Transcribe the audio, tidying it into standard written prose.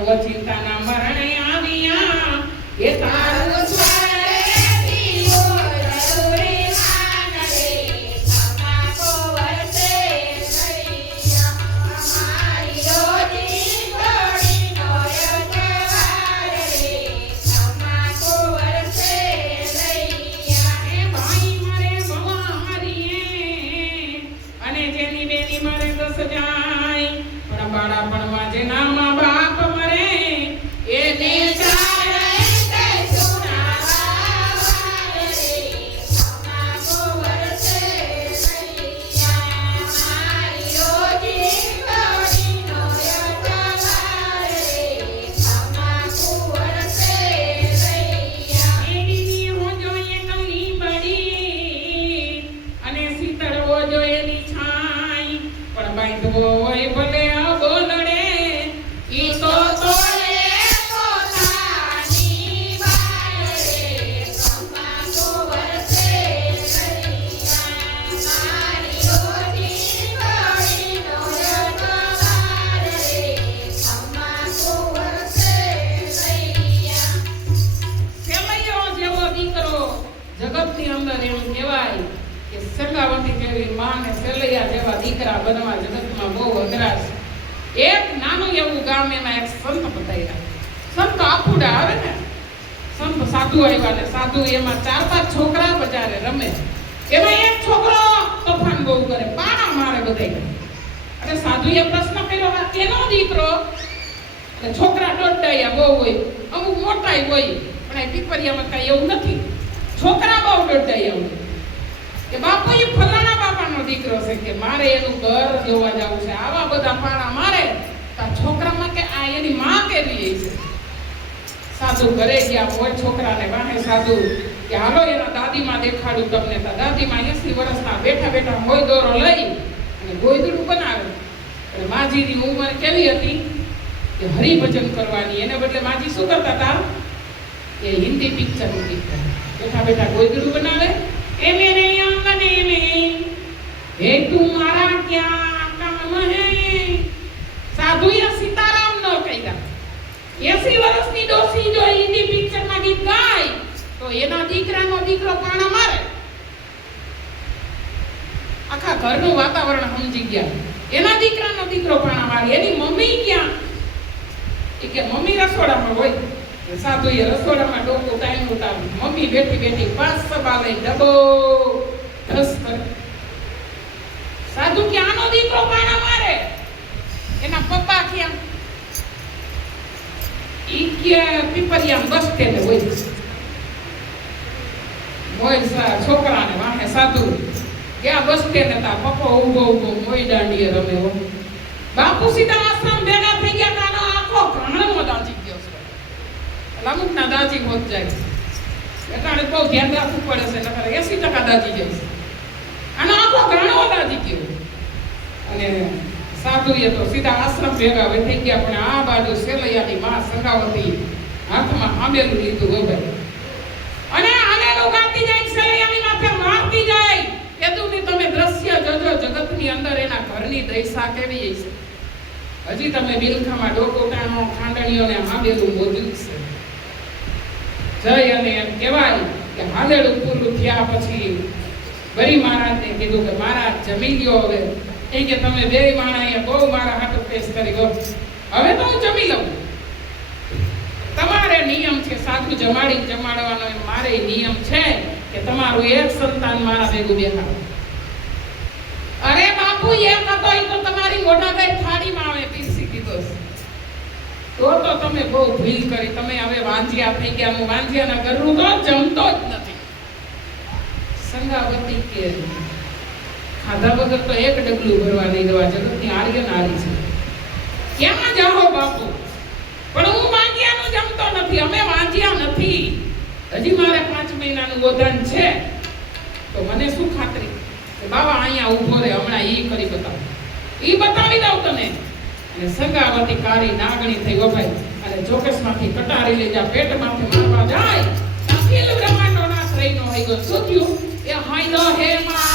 સર્વ ચિંતાના મરણે આવ્યા એ તારું દીકરા બનવા જગતમાં બહુ અઘરા છે. એક નાનું એવું ગામ એમાં એક સંત બતાવ્યા. સંત આફુડા આવે ને, સંત સાધુ આવ્યા ને સાધુ એમાં 4-5 છોકરા બજારે રમે. એમાં એક છોકરો તોફાન બહુ કરે, પાણા મારે બધાય. અને સાધુએ પ્રશ્ન કર્યો આ કેનો દીકરો? એટલે છોકરા દોડાયા બહુ હોય, અમુક મોટાઈ હોય, પણ આ પીપરિયામાં કઈ એવું નથી. છોકરા બહુ દોડાયા હોય કે બાપુ એ ફલાણા બાપાનો દીકરો છે કે મારે એનું ઘર જોવા જવું છે. આવા બધા પાણા મારે તો છોકરામાં કે આ એની માં કેવી છે. સાધુ ઘરે ગયા, કોઈ છોકરાને વાહે સાધુ કે હાલો એના દાદીમાં દેખાડું તમને. તો દાદીમાં 80 વર્ષના બેઠા બેઠા મોય દોરો લઈ અને ગોયદડું બનાવે. અને માજીની ઉંમર કેવી હતી કે હરિભજન કરવાની. એને બદલે માજી શું કરતા હતા એ હિન્દી પિક્ચર મૂકી બેઠા બેઠા ગોયદડું બનાવે. ए मेरे आंगने में हे तुम्हारा क्या काम है? साधु या सीताराम नो कहिदा 80 વર્ષની ડોસી જો હિન્દી પિક્ચર માં ગીત ગાય તો એના દીકરાનો દીકરો પાણા મારે. આખા ઘરનું વાતાવરણ સમજી ગયા. એના દીકરાનો દીકરો પાણા મારે. એની મમ્મી ક્યાં? એ કે મમ્મી રસોડામાં હોય. સાધુએ રસોડામાં ડોકું ટાઈમ ઉતાર્યું. મમ્મી બેઠી બેઠી 5 સબા લઈ ડબો ઢસ કરે. સાધુ કે આનો દીકરો પાણા મારે. એના પપ્પા ક્યાં? ઈ કે પીપરિયા બસ સ્ટેન્ડ હોય છોકરાને વાહે સાધુ ગયા બસ સ્ટેન્ડ હતા. પપ્પો ઊભો ઊભો મોઈ દાંડીએ રમે હો. બાપુ સીધા આશ્રમ ભેગા થઈ ગયા. કાનો આખો ઘણો દાજી ગયો છે. અમુક ના દાજી હોત જાય એટલે બહુ ધ્યાન રાખવું પડે છે. નકર 80% દાજી જાય છે. આનો આખો ઘણો દાજી ગયો. અને સાધુએ તો સીધા આશ્રમ ભેગા થઈ ગયા. પણ આ બાજુ સેલૈયાની માં સંગાવતી હાથમાં આંબેલું લીધું હોય ભાઈ. અને આંબેલું ગાતી જાય, સેલૈયાની માથે મારતી જાય. કીધું તમે દ્રશ્ય જોજો જગતની અંદર એના ઘરની દશા કેવી છે. હજી તમે બિલખામાં ડોકોટાનો ખાંડણીઓને આંબેલું મોજુદ છે. જય અને એમ કહેવાય કે હાલેડું પૂરું થયા પછી બરી મહારાજને કીધું કે મહારાજ જમી લ્યો. હવે એ કે તમે બે માણાએ બહુ મારા હાથ પેશ કરી ગયો, હવે તો હું જમી લઉં. તમારે નિયમ છે સાધુ જમાડવાનો. મારે નિયમ છે કે તમારું એક સંતાન મારા ભેગું બેહાડો. અરે બાપુ એક હતો એ તો તમારી મોઢા ગઈ થાળીમાં આવે પીરસી દીધો. તો તમે બહુ ભૂલ કરી. તમે હવે વાંજિયા થઈ ગયા. હું વાંજિયાના ઘરનું તો જમતો જ નથી. સંગાવતી કે ખાધા વગર તો એક ડગલું ભરવા નહીં દેવા. જગતની આર્ય નારી છે. ક્યાં જાઓ બાપુ? પણ હું વાંજિયાનું જમતો નથી. અમે વાંજિયા નથી. હજી મારે 5 મહિનાનું ગોધન છે. તો મને શું ખાતરી કે બાબા અહીંયા ઊભો રહે, હમણાં ઈ કરી બતાવો. ઈ બતાવી દઉં તને. અને સંગાવતી કાળી નાગણી થઈ વભાઈ અને ચોકસમાંથી કટારી લઈ જા પેટમાંથી મારવા જાય. તાકીલ બ્રહ્માંડનો નાશ રહીનો હોય ગયો. શું થયું? એ હાઈલો હે માં